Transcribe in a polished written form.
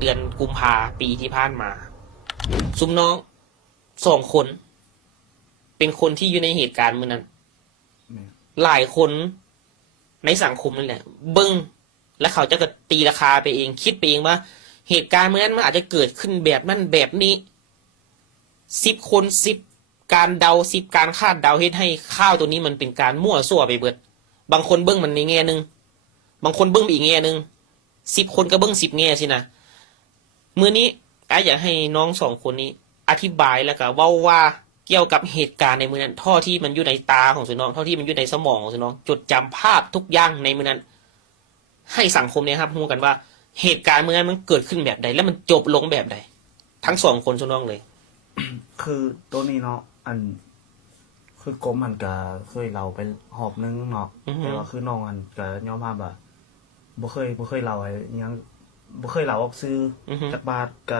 เดือนกุมภาปีที่ผ่านมาซุมน้อง2 คน เป็นคนที่อยู่ในเหตุการณ์มื้อนั้นหลายคนในสังคมนั่นแหละเบิ้งและเขาจะก็ตีราคาไปเองคิดไปเองว่า เหตุการณ์เมื่อนั้นมันอาจจะเกิดขึ้นแบบนั้นแบบนี้10 คน10 การเดา10 การคาดเดาเฮ็ดให้ข้าวตัวนี้มันเป็นการมั่วซั่วไปเบิดบางคนเบิ้งมันในแง่นึงบางคนเบิ้งอีกแง่นึง10 คนก็เบิ้ง10 แง่สินะมื้อนี้อยากให้น้อง2 คนนี้อธิบายแล้วก็เว้าว่าเกี่ยวกับเหตุการณ์ในมื้อนั้นเท่าที่มันอยู่ในตาของสุน้องเท่าที่มันอยู่ในสมองของสุน้องจดจำภาพทุกอย่างในมื้อนั้นให้สังคมเนี่ยครับรู้กันว่าเหตุการณ์มื้อนั้นมันเกิดขึ้นแบบใดและมันจบลงแบบใดทั้ง2 คนสุน้องเลย คือตัวนี้เนาะคือกรมมันก็เคยเราไปหอบนึงเนาะแต่ว่าคือน้องก็ยอมรับว่าบ่เคยเราไอ้ยังบ่เคยเราออกซื้อจากบาทกัน